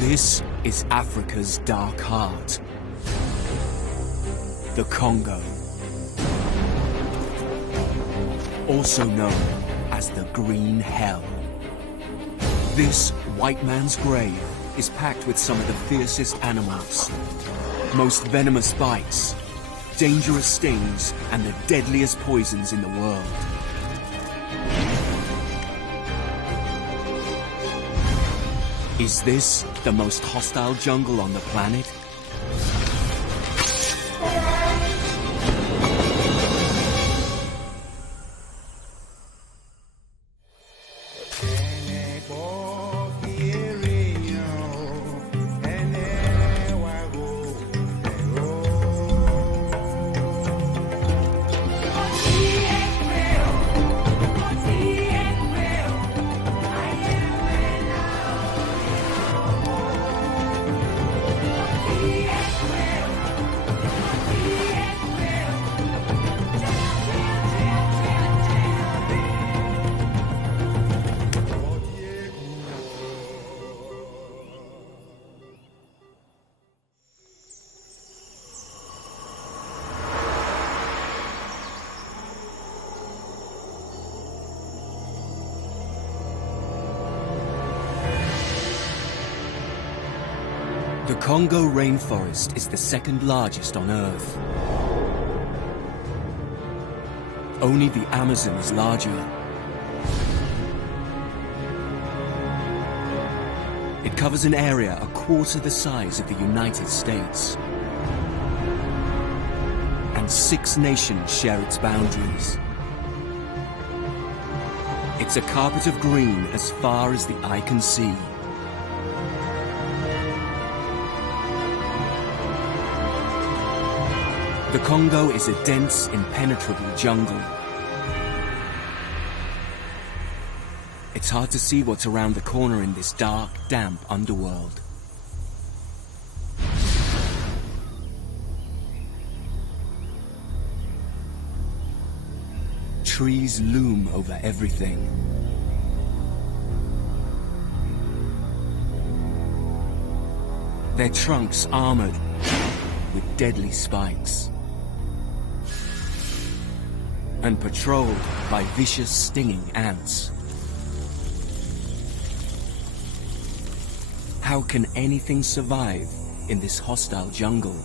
This is Africa's dark heart, the Congo, also known as the Green Hell. This white man's grave is packed with some of the fiercest animals, most venomous bites, dangerous stings, and the deadliest poisons in the world. Is this the most hostile jungle on the planet? The Congo rainforest is the second largest on Earth. Only the Amazon is larger. It covers an area a quarter the size of the United States. And 6 nations share its boundaries. It's a carpet of green as far as the eye can see. The Congo is a dense, impenetrable jungle. It's hard to see what's around the corner in this dark, damp underworld. Trees loom over everything. Their trunks armored with deadly spikes. And patrolled by vicious, stinging ants. How can anything survive in this hostile jungle?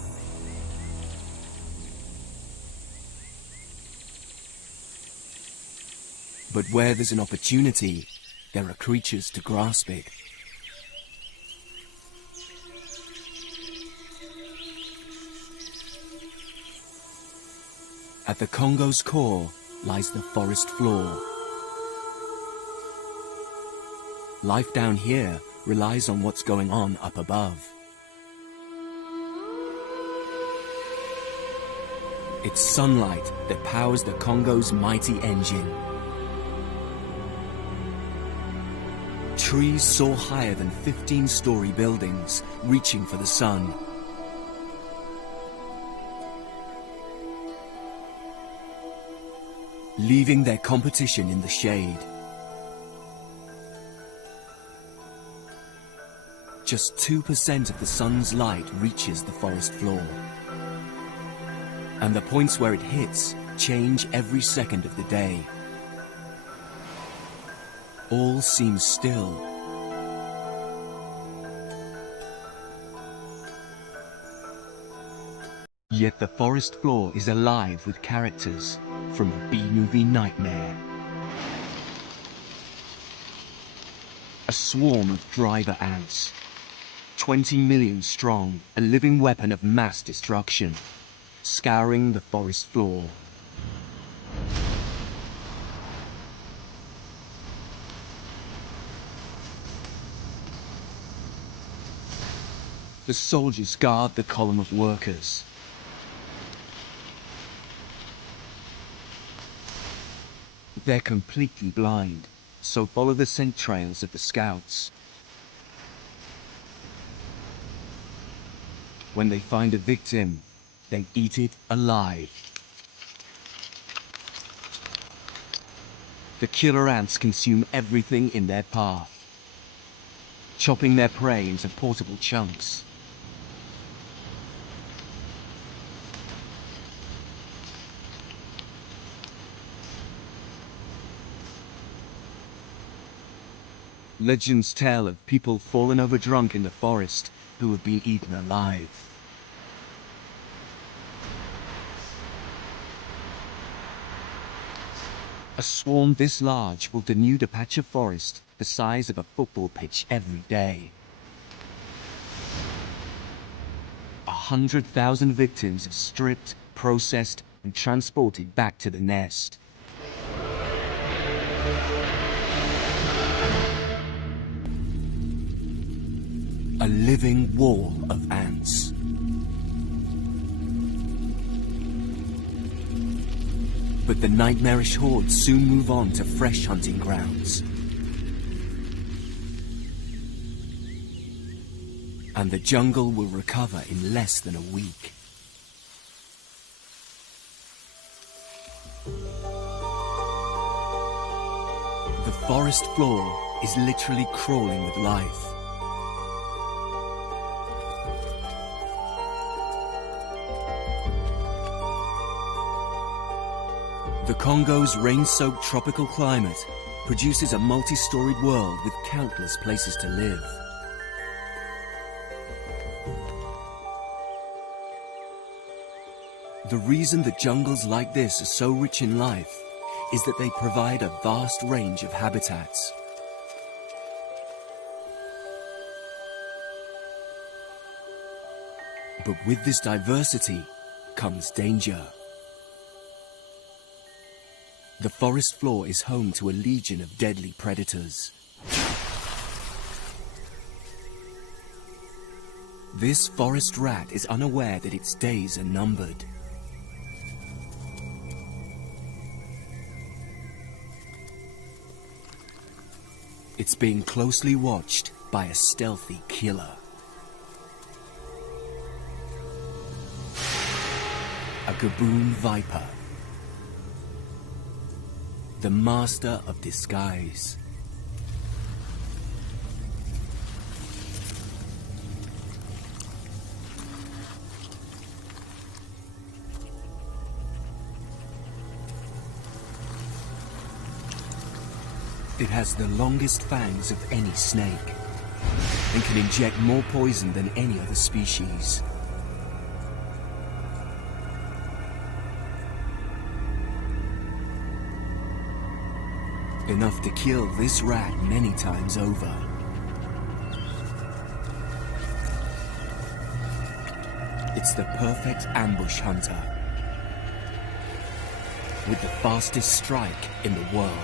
But where there's an opportunity, there are creatures to grasp it. At the Congo's core lies the forest floor. Life down here relies on what's going on up above. It's sunlight that powers the Congo's mighty engine. Trees soar higher than 15-story buildings, reaching for the sun. Leaving their competition in the shade. Just 2% of the sun's light reaches the forest floor. And the points where it hits change every second of the day. All seems still. Yet the forest floor is alive with characters from a B-movie nightmare. A swarm of driver ants, 20 million strong, a living weapon of mass destruction, scouring the forest floor. The soldiers guard the column of workers. They're completely blind, so follow the scent trails of the scouts. When they find a victim, they eat it alive. The killer ants consume everything in their path. chopping their prey into portable chunks. Legends tell of people fallen over drunk in the forest who have been eaten alive. A swarm this large will denude a patch of forest the size of a football pitch every day. 100,000 victims are stripped, processed, and transported back to the nest. A living wall of ants. But the nightmarish hordes soon move on to fresh hunting grounds. And the jungle will recover in less than a week. The forest floor is literally crawling with life. The Congo's rain-soaked tropical climate produces a multi-storied world with countless places to live. The reason that jungles like this are so rich in life is that they provide a vast range of habitats. But with this diversity comes danger. The forest floor is home to a legion of deadly predators. This forest rat is unaware that its days are numbered. It's being closely watched by a stealthy killer. A gaboon viper. The master of disguise. It has the longest fangs of any snake and can inject more poison than any other species. Enough to kill this rat many times over. It's the perfect ambush hunter with the fastest strike in the world.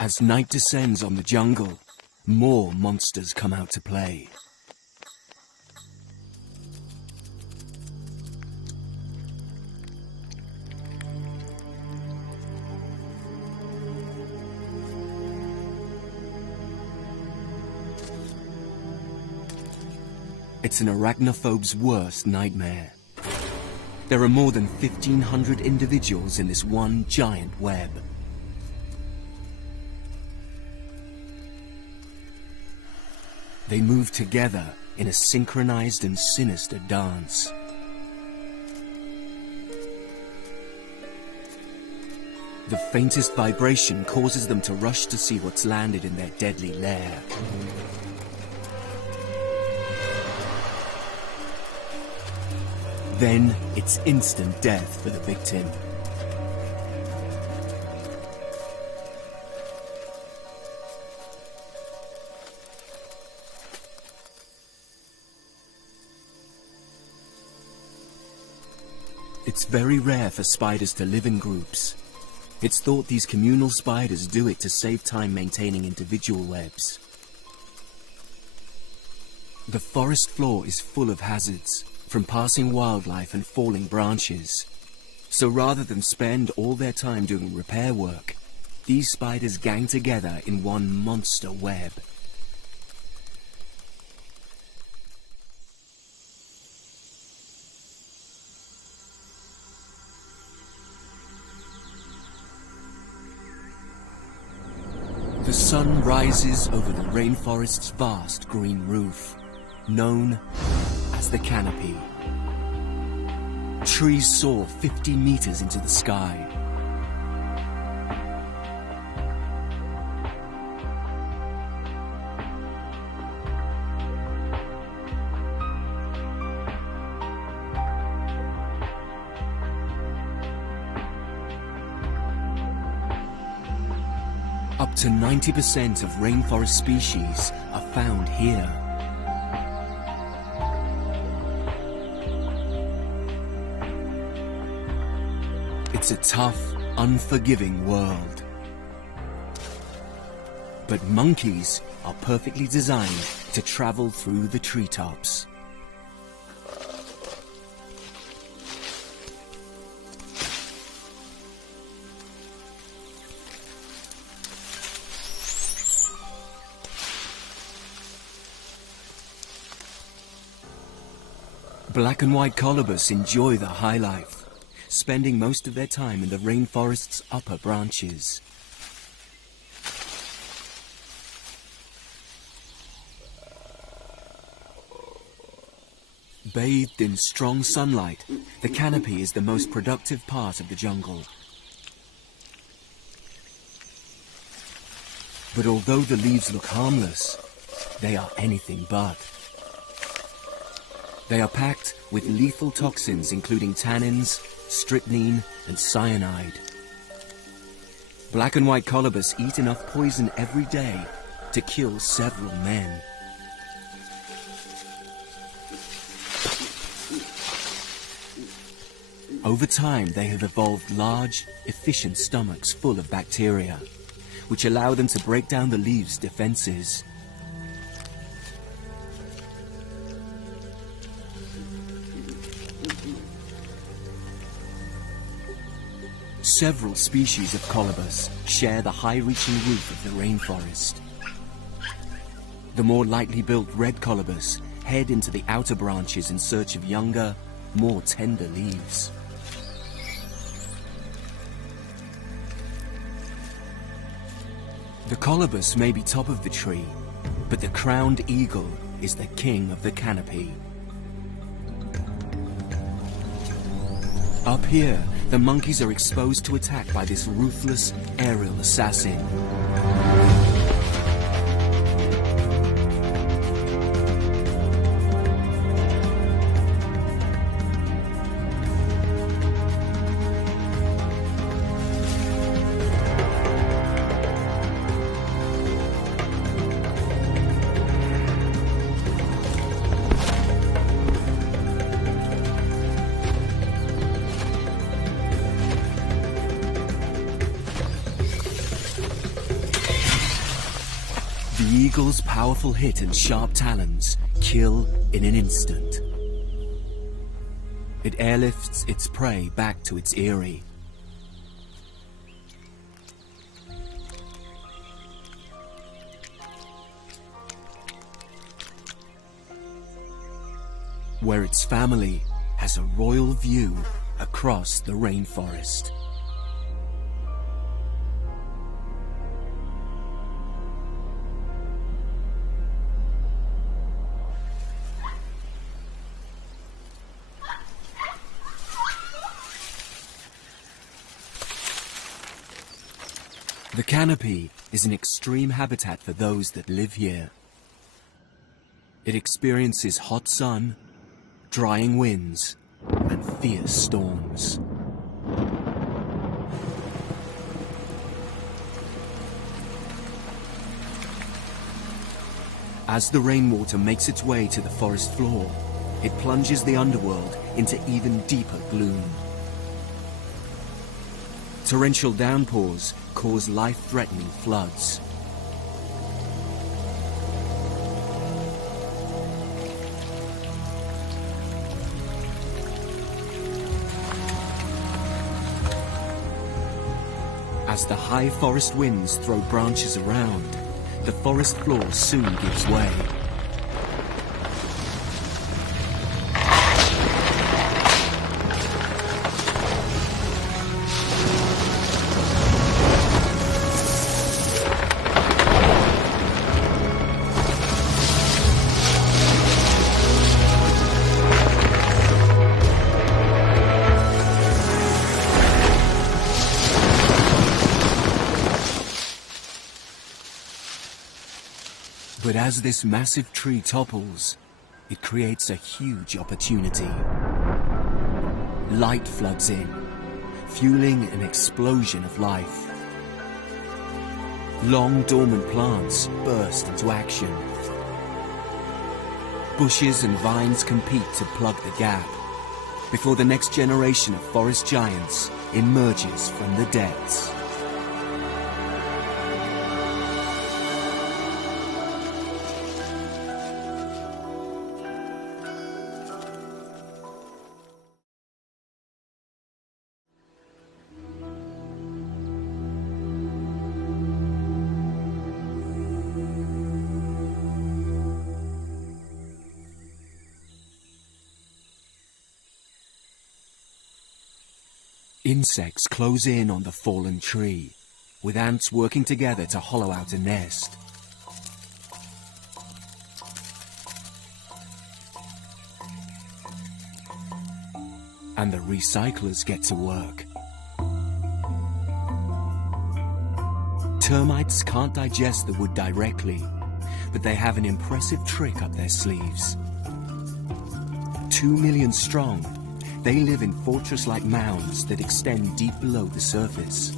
As night descends on the jungle, more monsters come out to play. It's an arachnophobe's worst nightmare. There are more than 1,500 individuals in this one giant web. They move together in a synchronized and sinister dance. The faintest vibration causes them to rush to see what's landed in their deadly lair. Then it's instant death for the victim. It's very rare for spiders to live in groups. It's thought these communal spiders do it to save time maintaining individual webs. The forest floor is full of hazards, from passing wildlife and falling branches. So rather than spend all their time doing repair work, these spiders gang together in one monster web. The sun rises over the rainforest's vast green roof, known as the canopy. Trees soar 50 meters into the sky. Up to 90% of rainforest species are found here. It's a tough, unforgiving world. But monkeys are perfectly designed to travel through the treetops. Black and white colobus enjoy the high life, spending most of their time in the rainforest's upper branches. Bathed in strong sunlight, the canopy is the most productive part of the jungle. But although the leaves look harmless, they are anything but. They are packed with lethal toxins including tannins, strychnine, and cyanide. Black and white colobus eat enough poison every day to kill several men. Over time, they have evolved large, efficient stomachs full of bacteria, which allow them to break down the leaves' defenses. Several species of colobus share the high-reaching roof of the rainforest. The more lightly built red colobus head into the outer branches in search of younger, more tender leaves. The colobus may be top of the tree, but the crowned eagle is the king of the canopy. Up here, the monkeys are exposed to attack by this ruthless aerial assassin. The eagle's powerful hit and sharp talons kill in an instant. It airlifts its prey back to its eyrie. Where its family has a royal view across the rainforest. The canopy is an extreme habitat for those that live here. It experiences hot sun, drying winds, and fierce storms. As the rainwater makes its way to the forest floor, it plunges the underworld into even deeper gloom. Torrential downpours cause life-threatening floods. As the high forest winds throw branches around, the forest floor soon gives way. But as this massive tree topples, it creates a huge opportunity. Light floods in, fueling an explosion of life. Long dormant plants burst into action. Bushes and vines compete to plug the gap before the next generation of forest giants emerges from the depths. Insects close in on the fallen tree, with ants working together to hollow out a nest. And the recyclers get to work. Termites can't digest the wood directly, but they have an impressive trick up their sleeves. 2 million strong, they live in fortress-like mounds that extend deep below the surface.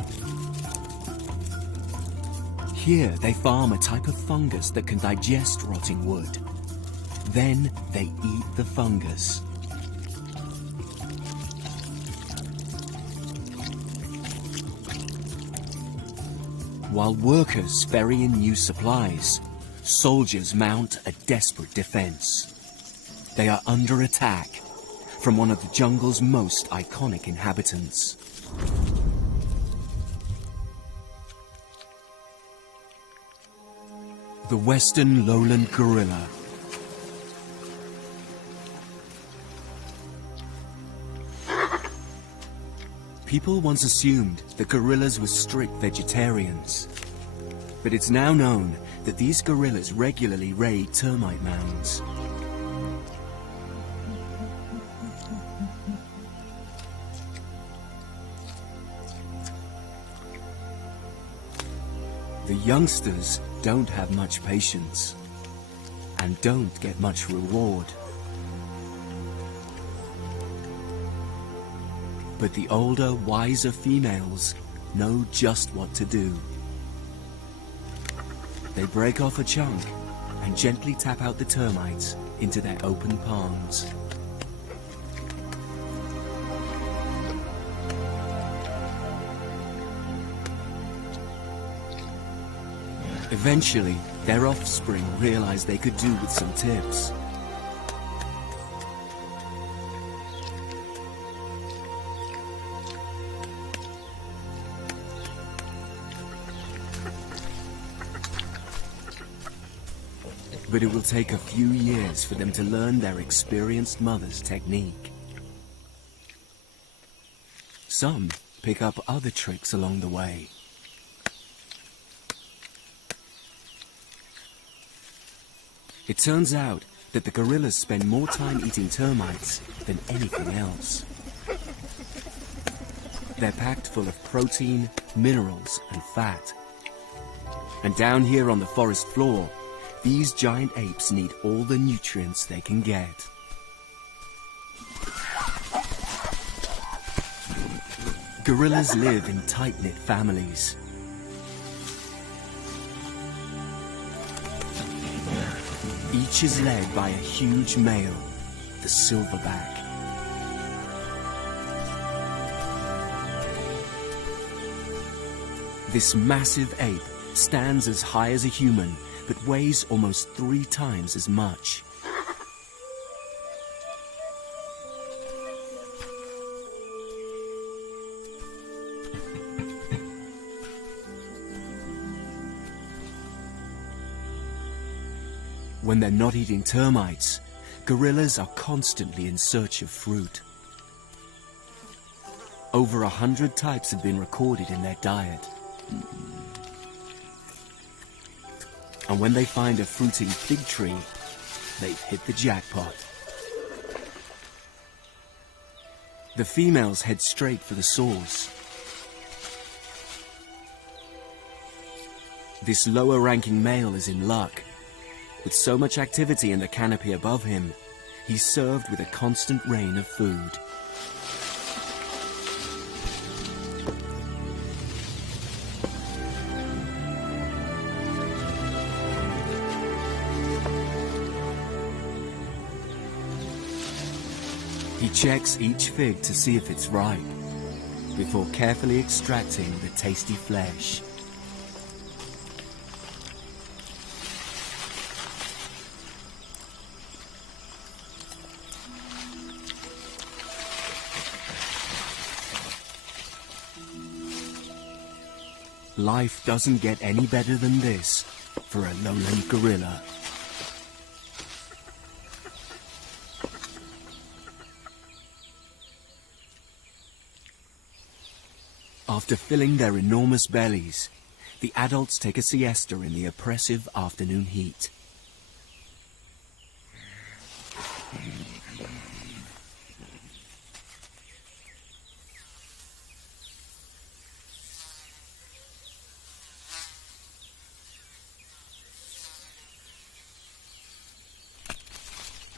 Here they farm a type of fungus that can digest rotting wood. Then they eat the fungus. While workers ferry in new supplies, soldiers mount a desperate defense. They are under attack from one of the jungle's most iconic inhabitants. The western lowland gorilla. People once assumed that gorillas were strict vegetarians, but it's now known that these gorillas regularly raid termite mounds. The youngsters don't have much patience and don't get much reward. But the older, wiser females know just what to do. They break off a chunk and gently tap out the termites into their open palms. Eventually, their offspring realized they could do with some tips. But it will take a few years for them to learn their experienced mother's technique. Some pick up other tricks along the way. It turns out that the gorillas spend more time eating termites than anything else. They're packed full of protein, minerals, and fat. And down here on the forest floor, these giant apes need all the nutrients they can get. Gorillas live in tight-knit families. Each is led by a huge male, the silverback. This massive ape stands as high as a human, but weighs almost 3 times as much. When they're not eating termites, gorillas are constantly in search of fruit. Over 100 types have been recorded in their diet. And when they find a fruiting fig tree, they've hit the jackpot. The females head straight for the source. This lower-ranking male is in luck. With so much activity in the canopy above him, he's served with a constant rain of food. He checks each fig to see if it's ripe, before carefully extracting the tasty flesh. Life doesn't get any better than this for a lowland gorilla. After filling their enormous bellies, the adults take a siesta in the oppressive afternoon heat.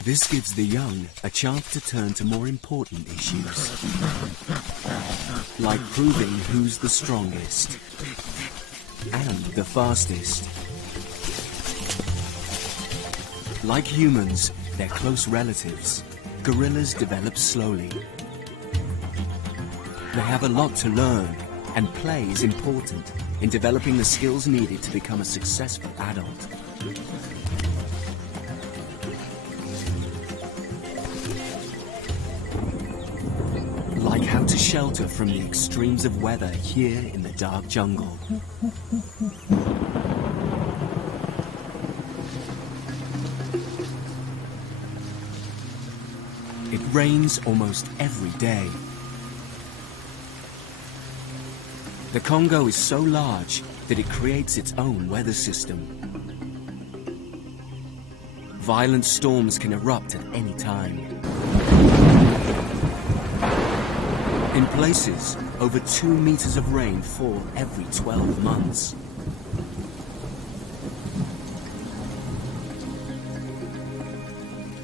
This gives the young a chance to turn to more important issues, like proving who's the strongest and the fastest. Like humans, they're close relatives. Gorillas develop slowly. They have a lot to learn, and play is important in developing the skills needed to become a successful adult. Like how to shelter from the extremes of weather here in the dark jungle. It rains almost every day. The Congo is so large that it creates its own weather system. Violent storms can erupt at any time. In places, over 2 meters of rain fall every 12 months.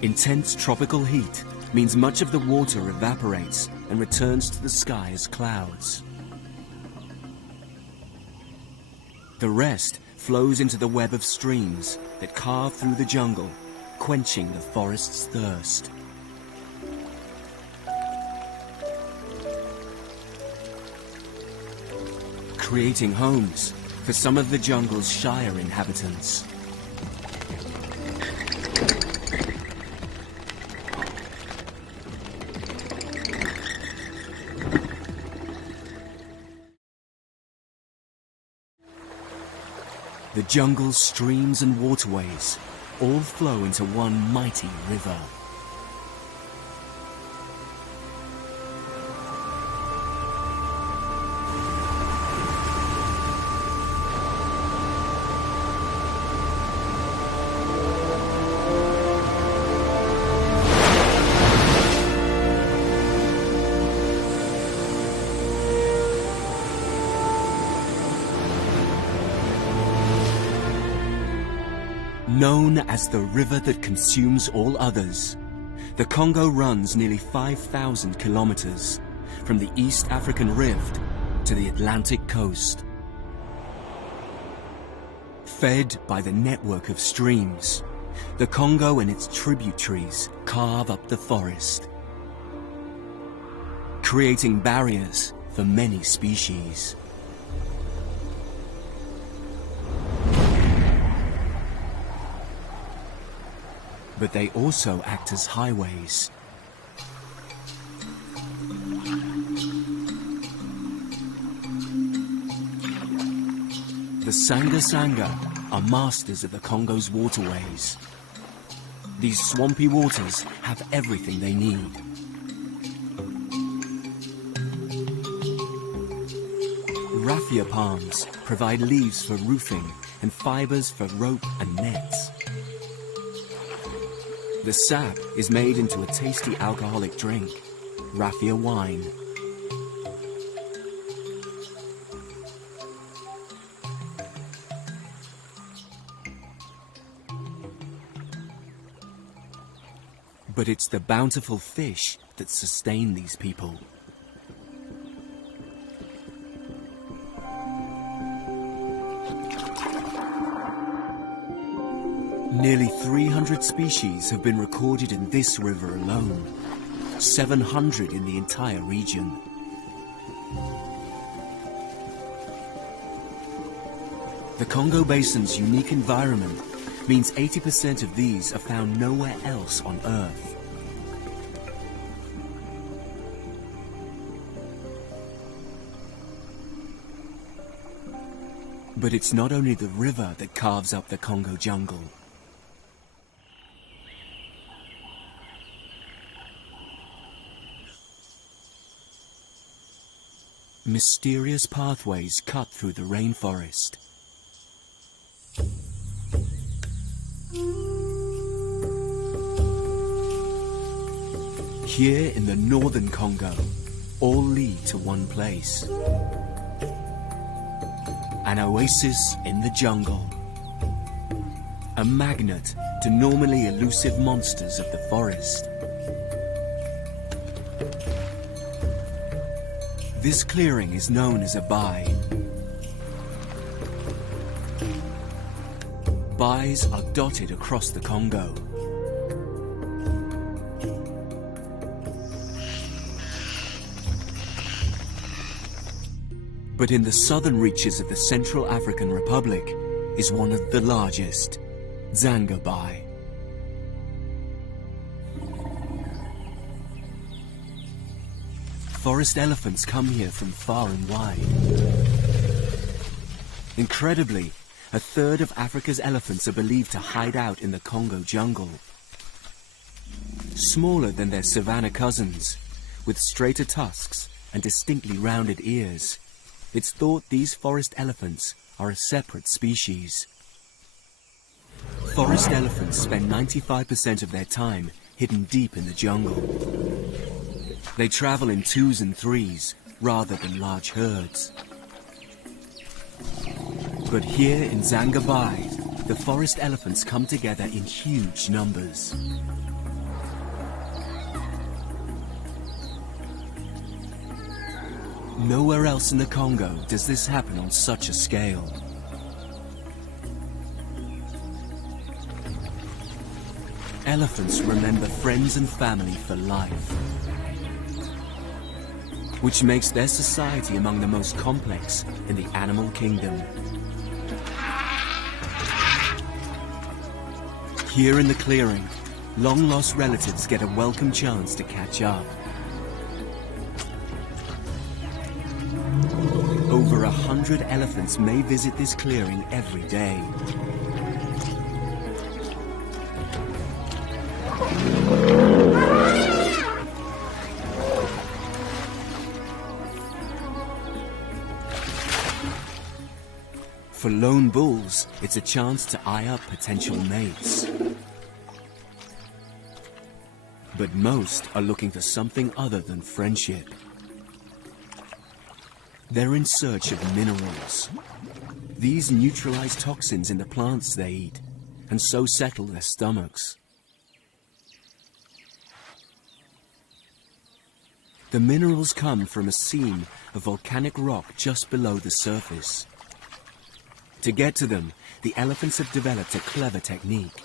Intense tropical heat means much of the water evaporates and returns to the sky as clouds. The rest flows into the web of streams that carve through the jungle, quenching the forest's thirst. Creating homes for some of the jungle's shyer inhabitants. The jungle's streams and waterways all flow into one mighty river. Known as the river that consumes all others, the Congo runs nearly 5,000 kilometers from the East African Rift to the Atlantic coast. Fed by the network of streams, the Congo and its tributaries carve up the forest, creating barriers for many species. but they also act as highways. The Sanga are masters of the Congo's waterways. These swampy waters have everything they need. Raffia palms provide leaves for roofing and fibers for rope and nets. The sap is made into a tasty alcoholic drink, raffia wine. But it's the bountiful fish that sustain these people. Nearly 300 species have been recorded in this river alone, 700 in the entire region. The Congo Basin's unique environment means 80% of these are found nowhere else on Earth. But it's not only the river that carves up the Congo jungle. Mysterious pathways cut through the rainforest. Here in the northern Congo, all lead to one place. An oasis in the jungle. A magnet to normally elusive monsters of the forest. This clearing is known as a bai. Bais are dotted across the Congo. But in the southern reaches of the Central African Republic is one of the largest, Zanga Bai. Forest elephants come here from far and wide. Incredibly, a third of Africa's elephants are believed to hide out in the Congo jungle. Smaller than their savanna cousins, with straighter tusks and distinctly rounded ears, it's thought these forest elephants are a separate species. Forest elephants spend 95% of their time hidden deep in the jungle. They travel in 2s and 3s rather than large herds. But here in Zanga Bai, the forest elephants come together in huge numbers. Nowhere else in the Congo does this happen on such a scale. Elephants remember friends and family for life, which makes their society among the most complex in the animal kingdom. Here in the clearing, long-lost relatives get a welcome chance to catch up. Over 100 elephants may visit this clearing every day. For lone bulls, it's a chance to eye up potential mates. But most are looking for something other than friendship. They're in search of minerals. These neutralize toxins in the plants they eat, and so settle their stomachs. The minerals come from a seam of volcanic rock just below the surface. To get to them, the elephants have developed a clever technique.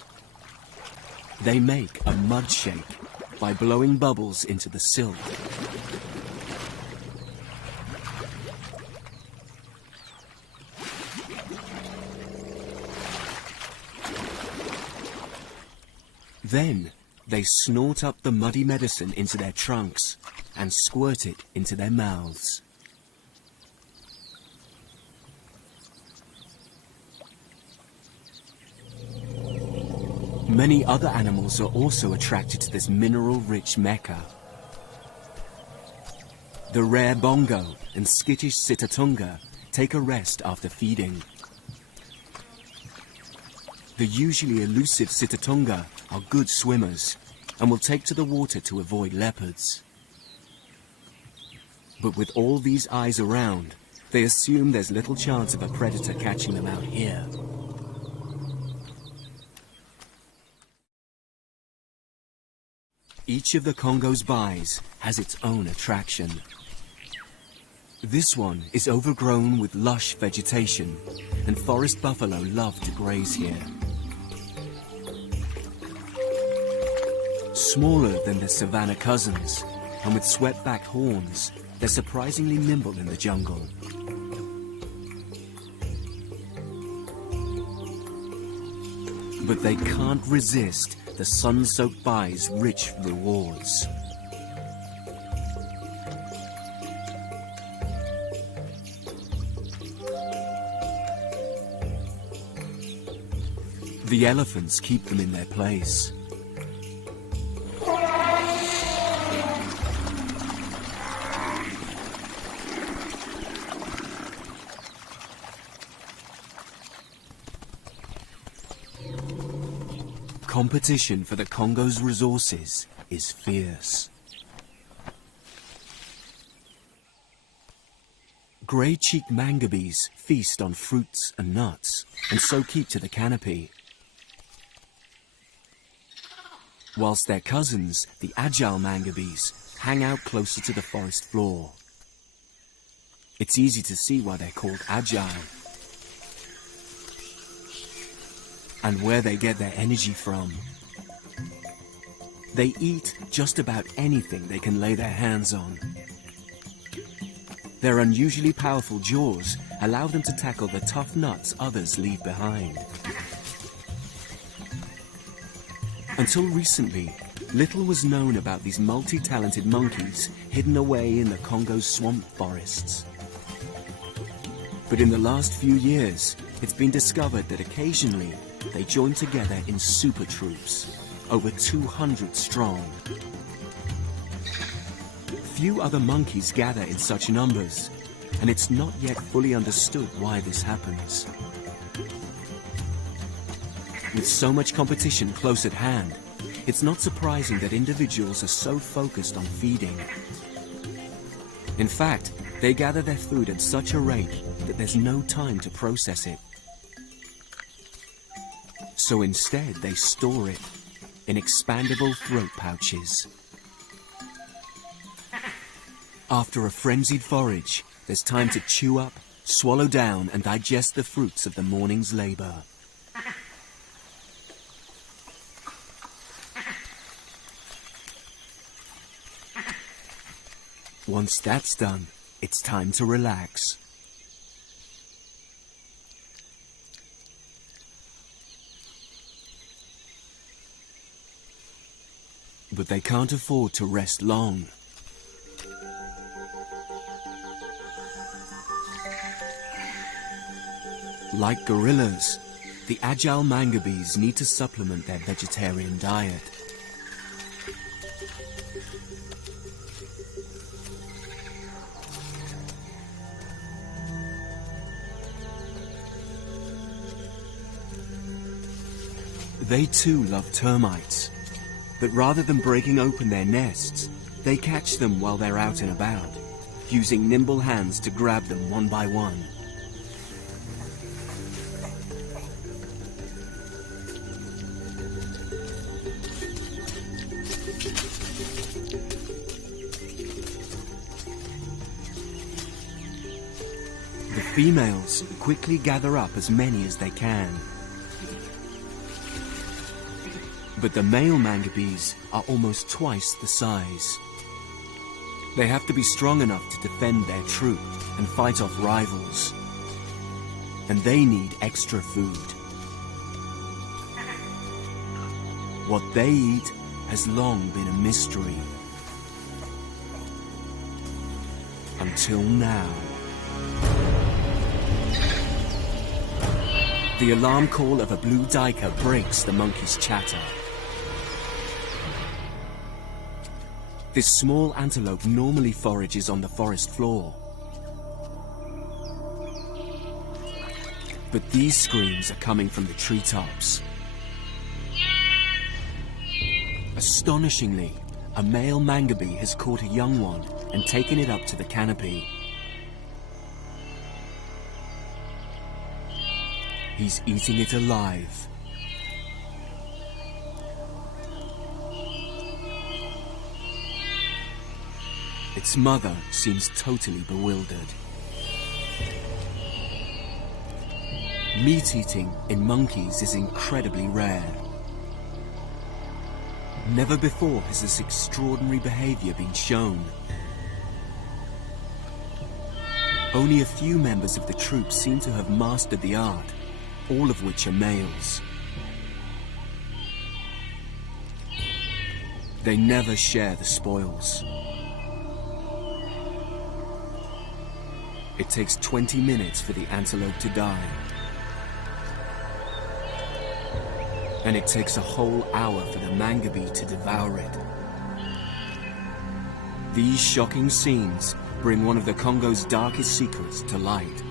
They make a mud shake by blowing bubbles into the silt. Then they snort up the muddy medicine into their trunks and squirt it into their mouths. Many other animals are also attracted to this mineral-rich mecca. The rare bongo and skittish sitatunga take a rest after feeding. The usually elusive sitatunga are good swimmers and will take to the water to avoid leopards. But with all these eyes around, they assume there's little chance of a predator catching them out here. Each of the Congo's bais has its own attraction. This one is overgrown with lush vegetation, and forest buffalo love to graze here. Smaller than their savanna cousins, and with swept-back horns, they're surprisingly nimble in the jungle. But they can't resist the sun-soaked bai's rich rewards. The elephants keep them in their place. Competition for the Congo's resources is fierce. Grey-cheeked mangabes feast on fruits and nuts, and so keep to the canopy. Whilst their cousins, the agile mangabes, hang out closer to the forest floor. It's easy to see why they're called agile, and where they get their energy from. They eat just about anything they can lay their hands on. Their unusually powerful jaws allow them to tackle the tough nuts others leave behind. Until recently, little was known about these multi-talented monkeys hidden away in the Congo's swamp forests. But in the last few years, it's been discovered that occasionally they join together in super troops, over 200 strong. Few other monkeys gather in such numbers, and it's not yet fully understood why this happens. With so much competition close at hand, it's not surprising that individuals are so focused on feeding. In fact, they gather their food at such a rate that there's no time to process it. So instead, they store it in expandable throat pouches. After a frenzied forage, there's time to chew up, swallow down, and digest the fruits of the morning's labor. Once that's done, it's time to relax. But they can't afford to rest long. Like gorillas, the agile mangabes need to supplement their vegetarian diet. They too love termites, but rather than breaking open their nests, they catch them while they're out and about, using nimble hands to grab them one by one. The females quickly gather up as many as they can. But the male mangabes are almost twice the size. They have to be strong enough to defend their troop and fight off rivals. And they need extra food. What they eat has long been a mystery. Until now. The alarm call of a blue duiker breaks the monkey's chatter. This small antelope normally forages on the forest floor. But these screams are coming from the treetops. Astonishingly, a male mangabey has caught a young one and taken it up to the canopy. He's eating it alive. Its mother seems totally bewildered. Meat eating in monkeys is incredibly rare. Never before has this extraordinary behavior been shown. Only a few members of the troop seem to have mastered the art, all of which are males. They never share the spoils. It takes 20 minutes for the antelope to die. And it takes a whole hour for the mangabey to devour it. These shocking scenes bring one of the Congo's darkest secrets to light.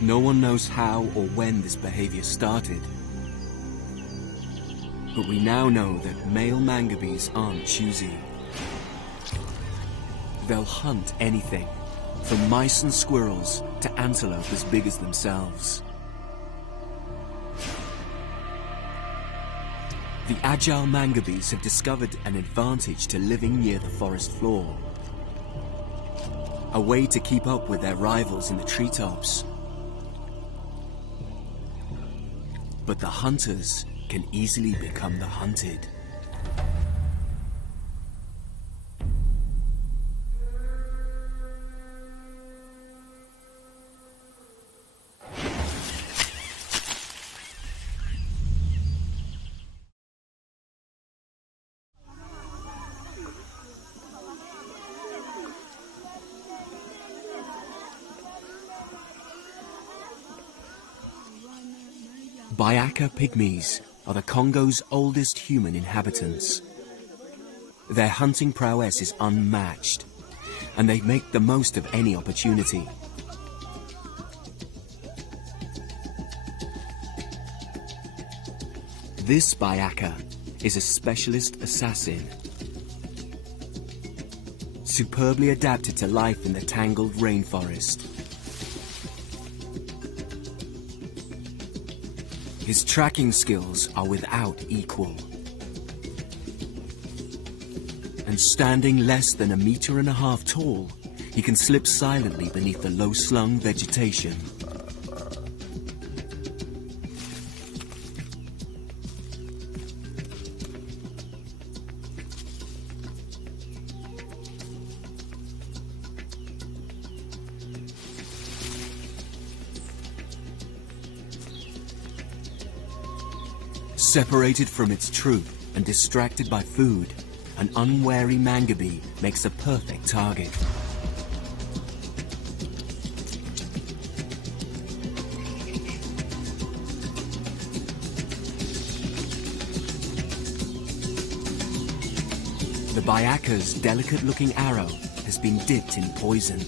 No one knows how or when this behavior started. But we now know that male mangabeys aren't choosy. They'll hunt anything, from mice and squirrels to antelope as big as themselves. The agile mangabeys have discovered an advantage to living near the forest floor. A way to keep up with their rivals in the treetops. But the hunters can easily become the hunted. Bayaka pygmies are the Congo's oldest human inhabitants. Their hunting prowess is unmatched, and they make the most of any opportunity. This Bayaka is a specialist assassin, superbly adapted to life in the tangled rainforest. His tracking skills are without equal. And standing less than 1.5 meters tall, he can slip silently beneath the low-slung vegetation. Separated from its troop and distracted by food, an unwary mangabey makes a perfect target. The Bayaka's delicate-looking arrow has been dipped in poison.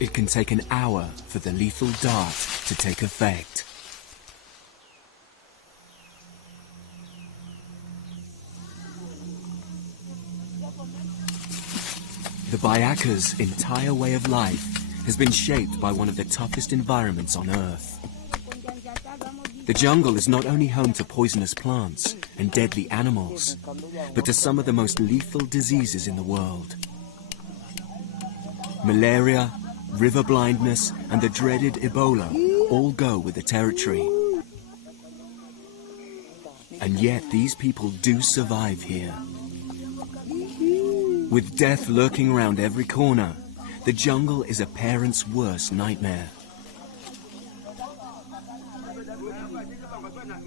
It can take an hour for the lethal dart to take effect. The Bayaka's entire way of life has been shaped by one of the toughest environments on Earth. The jungle is not only home to poisonous plants and deadly animals, but to some of the most lethal diseases in the world. Malaria, river blindness, and the dreaded Ebola all go with the territory. And yet these people do survive here. With death lurking around every corner, the jungle is a parent's worst nightmare.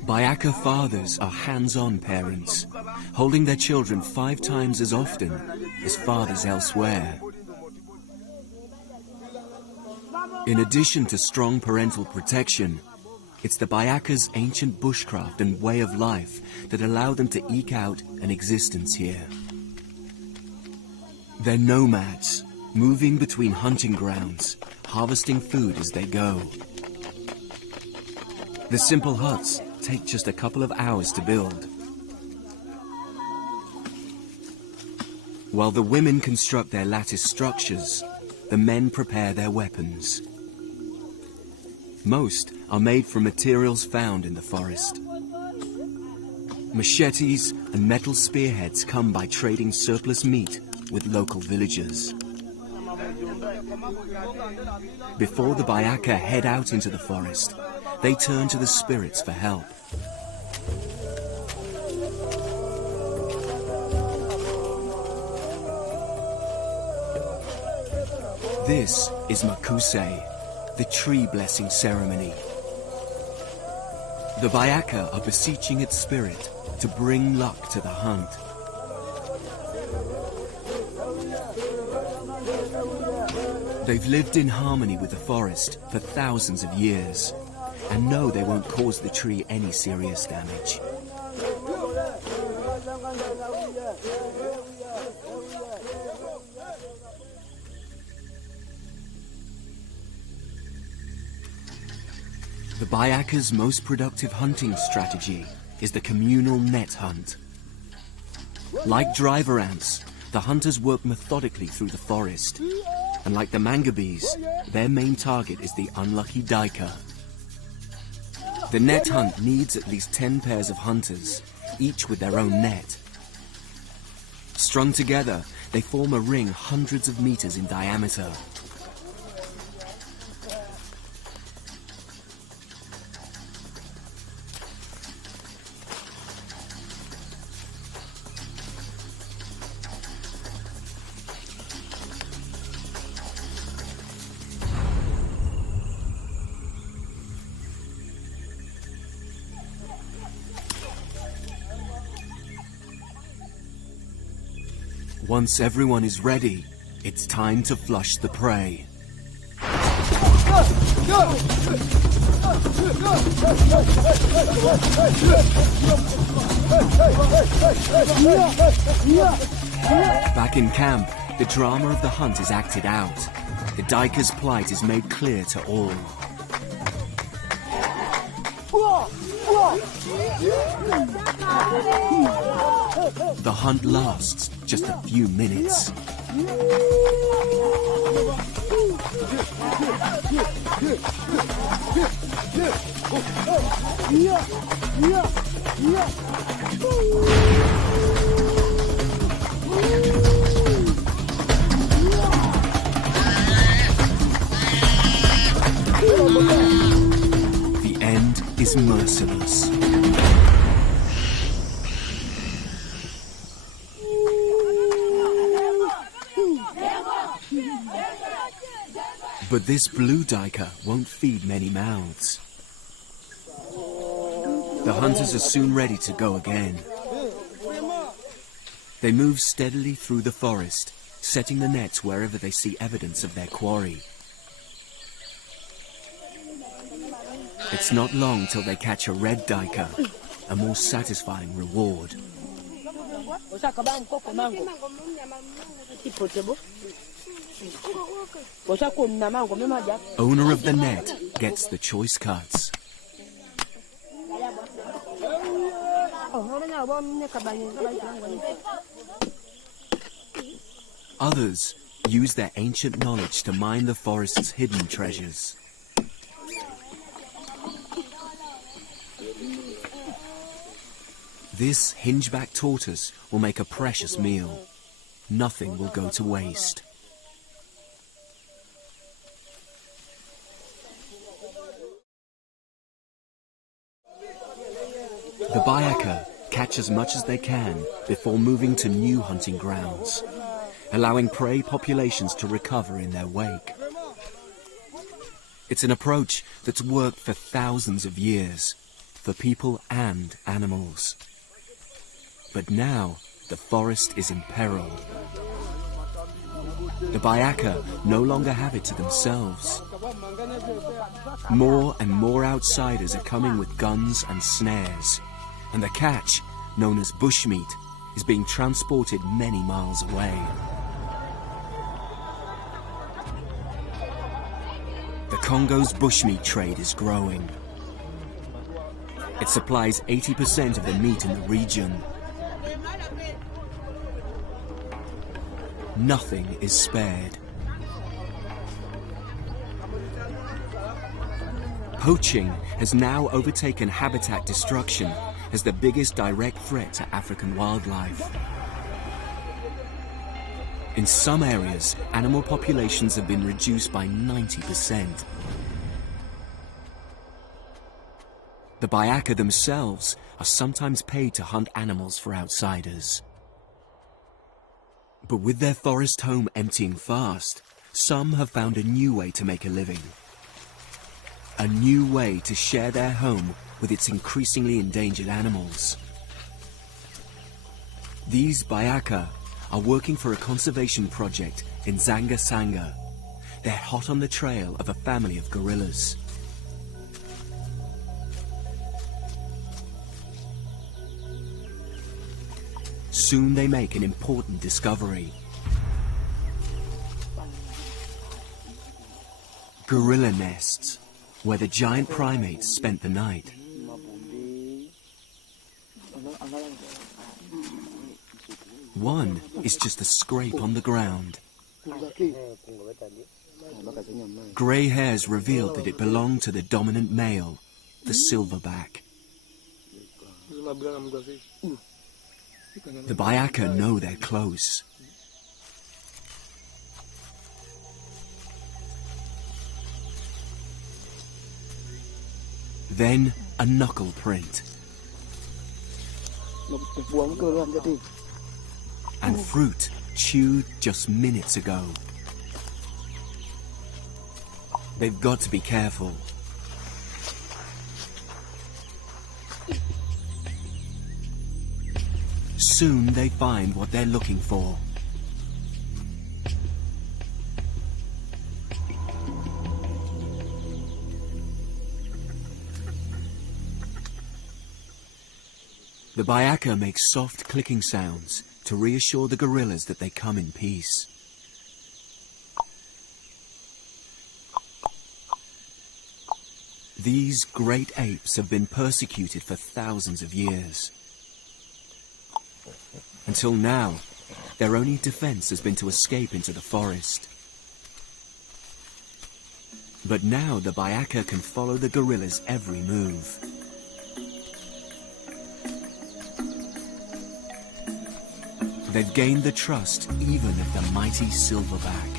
Bayaka fathers are hands-on parents, holding their children 5 times as often as fathers elsewhere. In addition to strong parental protection, it's the Bayaka's ancient bushcraft and way of life that allow them to eke out an existence here. They're nomads, moving between hunting grounds, harvesting food as they go. The simple huts take just a couple of hours to build, while the women construct their lattice structures, the men prepare their weapons. Most are made from materials found in the forest. Machetes and metal spearheads come by trading surplus meat with local villagers. Before the Bayaka head out into the forest, they turn to the spirits for help. This is Makuse, the tree blessing ceremony. The Bayaka are beseeching its spirit to bring luck to the hunt. They've lived in harmony with the forest for thousands of years and know they won't cause the tree any serious damage. The Bayaka's most productive hunting strategy is the communal net hunt. Like driver ants, the hunters work methodically through the forest. And like the mangabes, their main target is the unlucky duiker. The net hunt needs at least 10 pairs of hunters, each with their own net. Strung together, they form a ring hundreds of meters in diameter. Once everyone is ready, it's time to flush the prey. Back in camp, the drama of the hunt is acted out. The duiker's plight is made clear to all. The hunt lasts just a few minutes. The end is merciless. But this blue duiker won't feed many mouths. The hunters are soon ready to go again. They move steadily through the forest, setting the nets wherever they see evidence of their quarry. It's not long till they catch a red duiker, a more satisfying reward. Owner of the net gets the choice cuts. Others use their ancient knowledge to mine the forest's hidden treasures. This hingeback tortoise will make a precious meal. Nothing will go to waste. The Bayaka catch as much as they can before moving to new hunting grounds, allowing prey populations to recover in their wake. It's an approach that's worked for thousands of years, for people and animals. But now, the forest is in peril. The Bayaka no longer have it to themselves. More and more outsiders are coming with guns and snares, and the catch, known as bushmeat, is being transported many miles away. The Congo's bushmeat trade is growing. It supplies 80% of the meat in the region. Nothing is spared. Poaching has now overtaken habitat destruction as the biggest direct threat to African wildlife. In some areas, animal populations have been reduced by 90%. The Bayaka themselves are sometimes paid to hunt animals for outsiders. But with their forest home emptying fast, some have found a new way to make a living. A new way to share their home with its increasingly endangered animals. These Bayaka are working for a conservation project in Zanga-Sanga. They're hot on the trail of a family of gorillas. Soon they make an important discovery. Gorilla nests, where the giant primates spent the night. One is just a scrape on the ground. Grey hairs revealed that it belonged to the dominant male, the silverback. The Bayaka know they're close. Then a knuckle print. And fruit chewed just minutes ago. They've got to be careful. Soon they find what they're looking for. The Bayaka makes soft clicking sounds to reassure the gorillas that they come in peace. These great apes have been persecuted for thousands of years. Until now, their only defense has been to escape into the forest. But now the Bayaka can follow the gorillas' every move. They've gained the trust even of the mighty silverback.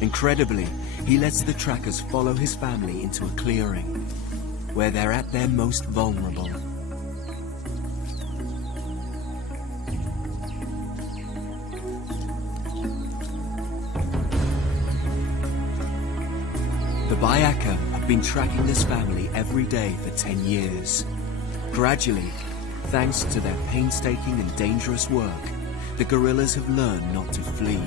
Incredibly, he lets the trackers follow his family into a clearing, where they're at their most vulnerable. The Bayaka have been tracking this family every day for 10 years. Gradually, thanks to their painstaking and dangerous work, the gorillas have learned not to flee.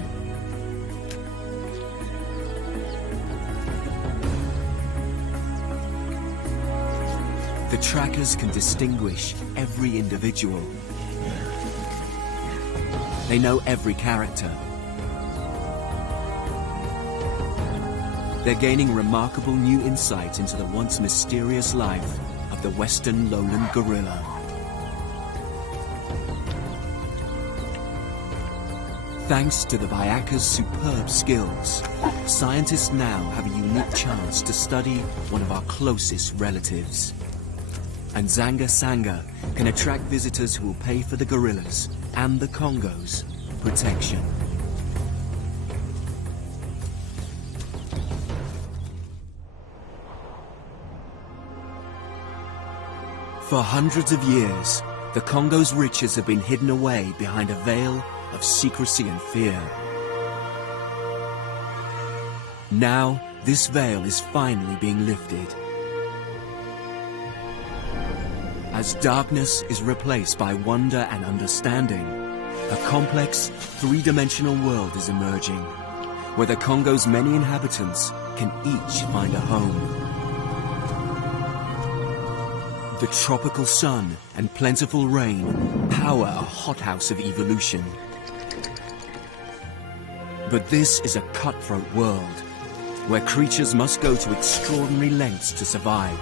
The trackers can distinguish every individual. They know every character. They're gaining remarkable new insight into the once mysterious life of the western lowland gorilla. Thanks to the Bayaka's superb skills, scientists now have a unique chance to study one of our closest relatives. And Zanga Sanga can attract visitors who will pay for the gorillas and the Congo's protection. For hundreds of years, the Congo's riches have been hidden away behind a veil of secrecy and fear. Now, this veil is finally being lifted. As darkness is replaced by wonder and understanding, a complex, three-dimensional world is emerging, where the Congo's many inhabitants can each find a home. The tropical sun and plentiful rain power a hothouse of evolution. But this is a cutthroat world, where creatures must go to extraordinary lengths to survive,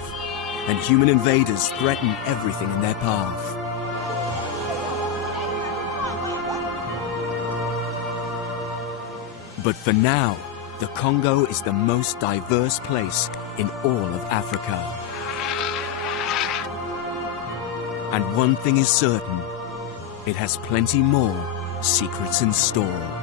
and human invaders threaten everything in their path. But for now, the Congo is the most diverse place in all of Africa. And one thing is certain, it has plenty more secrets in store.